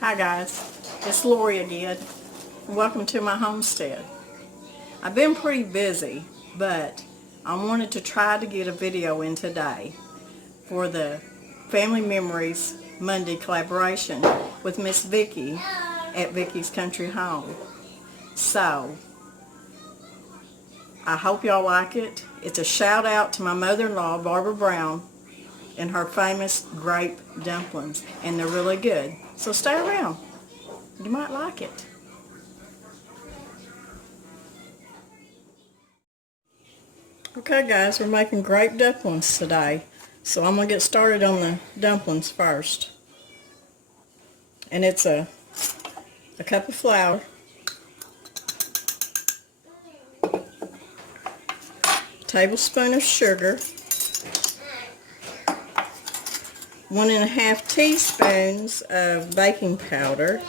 Hi guys, it's Lori again. Welcome to my homestead. I've been pretty busy, but I wanted to try to get a video in today for the Family Memories Monday collaboration with Miss Vicky at Vicky's Country Home. So, I hope y'all like it. It's a shout out to my mother-in-law, Barbara Brown, and her famous grape dumplings, and they're really good. So stay around. You might like it. Okay guys, we're making grape dumplings today. So I'm going to get started on the dumplings first. And it's a cup of flour, a tablespoon of sugar, 1.5 teaspoons of baking powder,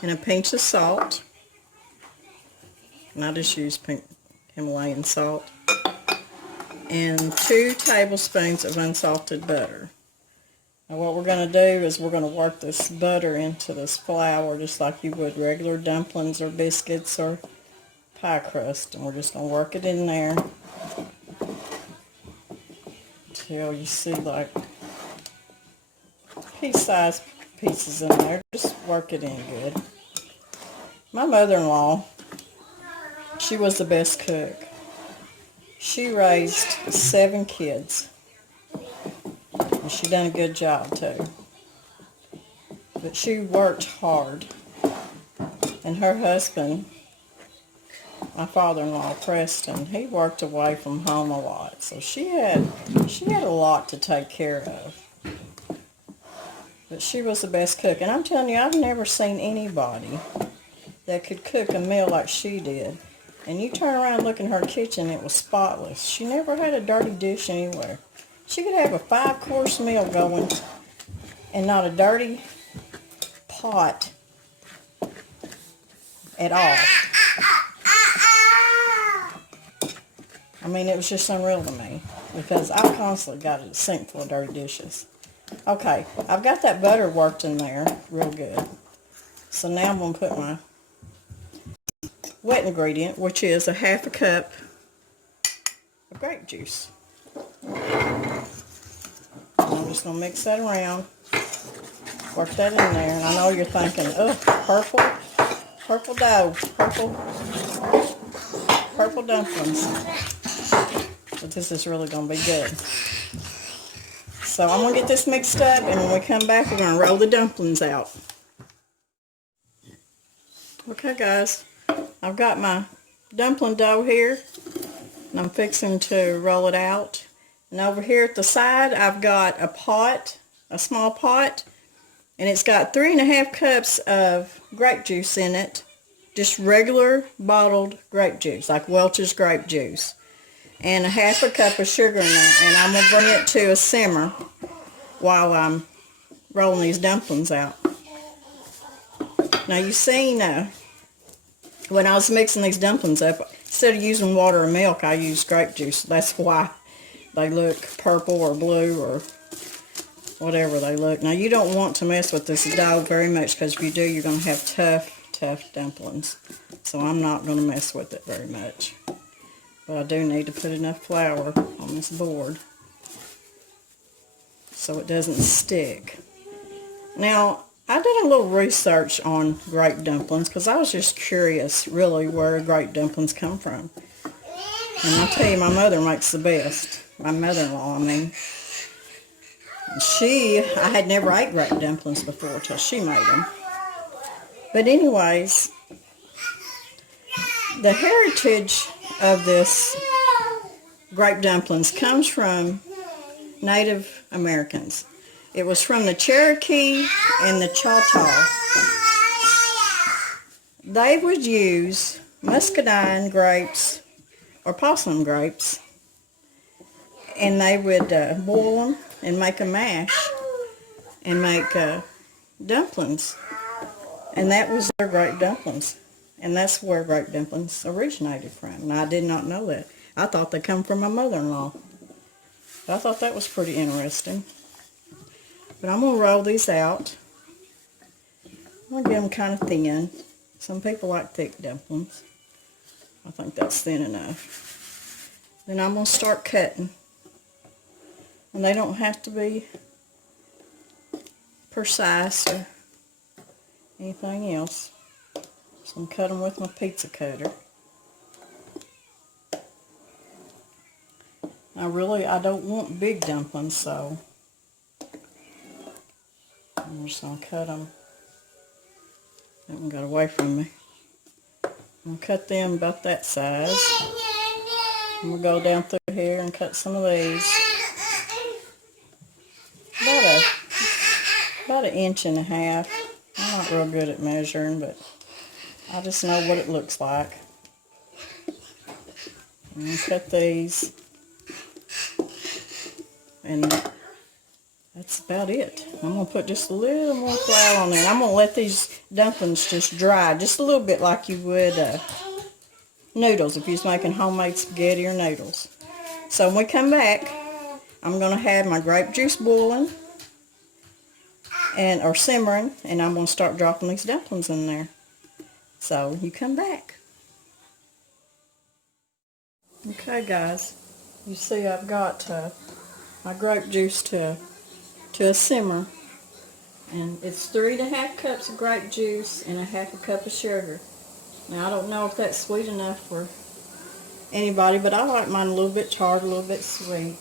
and a pinch of salt, and I just use pink Himalayan salt, and 2 tablespoons of unsalted butter. Now what we're going to do is we're going to work this butter into this flour just like you would regular dumplings or biscuits or pie crust, and we're just going to work it in there until you see like pea-sized pieces in there. Just work it in good. My mother-in-law, she was the best cook. She raised 7 kids, and she done a good job too. But she worked hard, and her husband, my father-in-law Preston, he worked away from home a lot, so she had a lot to take care of. But she was the best cook, and I'm telling you, I've never seen anybody that could cook a meal like she did. And you turn around and look in her kitchen, it was spotless. She never had a dirty dish anywhere. She could have a 5-course meal going and not a dirty pot at all. I mean, it was just unreal to me because I constantly got a sink full of dirty dishes. Okay, I've got that butter worked in there real good. So now I'm going to put my wet ingredient, which is 1/2 cup of grape juice. I'm just going to mix that around, work that in there, and I know you're thinking, oh, purple dough, purple dumplings, but this is really going to be good. So I'm going to get this mixed up, and when we come back, we're going to roll the dumplings out. Okay guys, I've got my dumpling dough here, and I'm fixing to roll it out. And over here at the side, I've got a pot, a small pot, and it's got 3.5 cups of grape juice in it. Just regular bottled grape juice, like Welch's grape juice. And 1/2 cup of sugar in there. And I'm going to bring it to a simmer while I'm rolling these dumplings out. Now you see, when I was mixing these dumplings up, instead of using water or milk, I used grape juice. That's why they look purple or blue or whatever they look. Now you don't want to mess with this dough very much, because if you do, you're going to have tough dumplings. So I'm not going to mess with it very much. But I do need to put enough flour on this board so it doesn't stick. Now, I did a little research on grape dumplings because I was just curious, really, where grape dumplings come from. And I'll tell you, my mother makes the best. My mother-in-law, I mean. I had never ate grape dumplings before till she made them. But anyways, the heritage of this grape dumplings comes from Native Americans. It was from the Cherokee and the Choctaw. They would use muscadine grapes or possum grapes, and they would boil them and make a mash and make dumplings. And that was their grape dumplings. And that's where grape dumplings originated from. And I did not know that. I thought they come from my mother-in-law. I thought that was pretty interesting. But I'm going to roll these out. I'm going to get them kind of thin. Some people like thick dumplings. I think that's thin enough. Then I'm going to start cutting. And they don't have to be precise or anything else. So I'm cutting with my pizza cutter. I don't want big dumplings, so I'm just going to cut them. That one got away from me. I'm going to cut them about that size. I'm going to go down through here and cut some of these. About 1.5 inches. I'm not real good at measuring, but I just know what it looks like. I'm going to cut these. And that's about it. I'm going to put just a little more flour on there. And I'm going to let these dumplings just dry just a little bit like you would noodles if you was making homemade spaghetti or noodles. So when we come back, I'm going to have my grape juice boiling or simmering, and I'm going to start dropping these dumplings in there. So you come back. Okay guys, you see I've got my grape juice to a simmer, and it's 3.5 cups of grape juice and 1/2 cup of sugar. Now I don't know if that's sweet enough for anybody, but I like mine a little bit tart, a little bit sweet.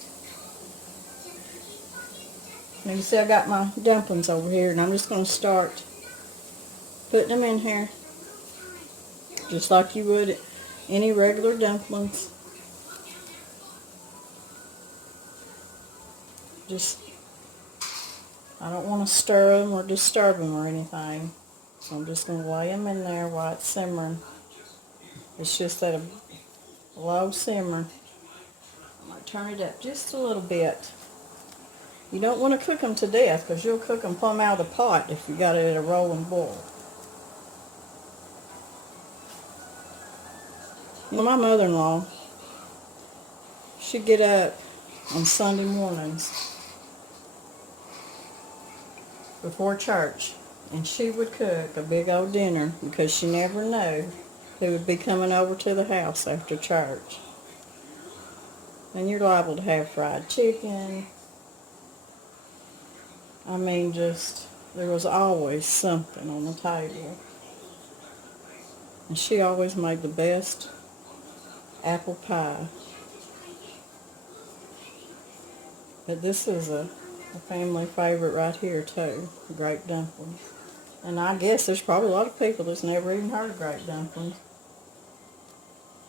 Now you see I got my dumplings over here, and I'm just going to start putting them in here just like you would any regular dumplings. I don't want to stir them or disturb them or anything. So I'm just going to lay them in there while it's simmering. It's just at a low simmer. I'm going to turn it up just a little bit. You don't want to cook them to death, because you'll cook them plumb out of the pot if you got it at a rolling boil. Well, my mother-in-law, she'd get up on Sunday mornings before church, and she would cook a big old dinner, because she never knew who would be coming over to the house after church. And you're liable to have fried chicken. I mean, there was always something on the table. And she always made the best apple pie. But this is a family favorite right here too, grape dumplings. And I guess there's probably a lot of people that's never even heard of grape dumplings.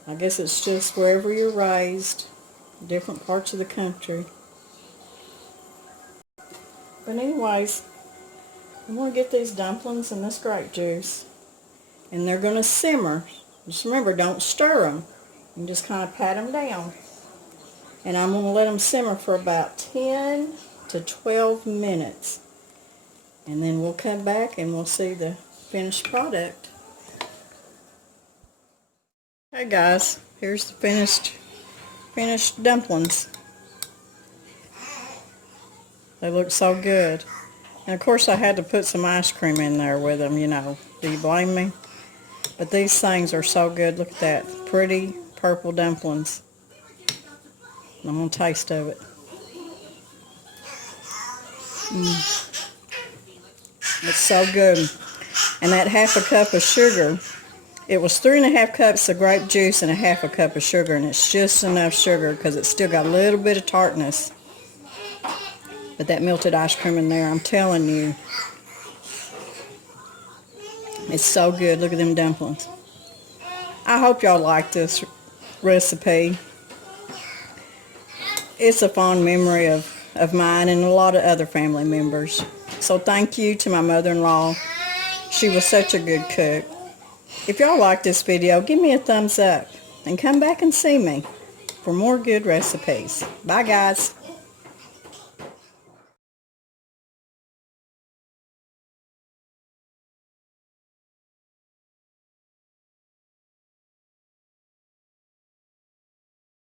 I guess it's just wherever you're raised, different parts of the country. But anyways, I'm going to get these dumplings in this grape juice, and they're going to simmer. Just remember, don't stir them. You just kind of pat them down. And I'm going to let them simmer for about 10 to 12 minutes. And then we'll come back and we'll see the finished product. Hey guys, here's the finished dumplings. They look so good. And of course I had to put some ice cream in there with them, you know. Do you blame me? But these things are so good. Look at that. Pretty purple dumplings. I'm going to taste of it. It's so good. And that 1/2 cup of sugar, it was 3.5 cups of grape juice and 1/2 cup of sugar, and it's just enough sugar because it's still got a little bit of tartness. But that melted ice cream in there, I'm telling you, it's so good. Look at them dumplings. I hope y'all like this recipe. It's a fond memory of mine and a lot of other family members. So thank you to my mother-in-law. She was such a good cook. If y'all like this video, give me a thumbs up and come back and see me for more good recipes. Bye guys.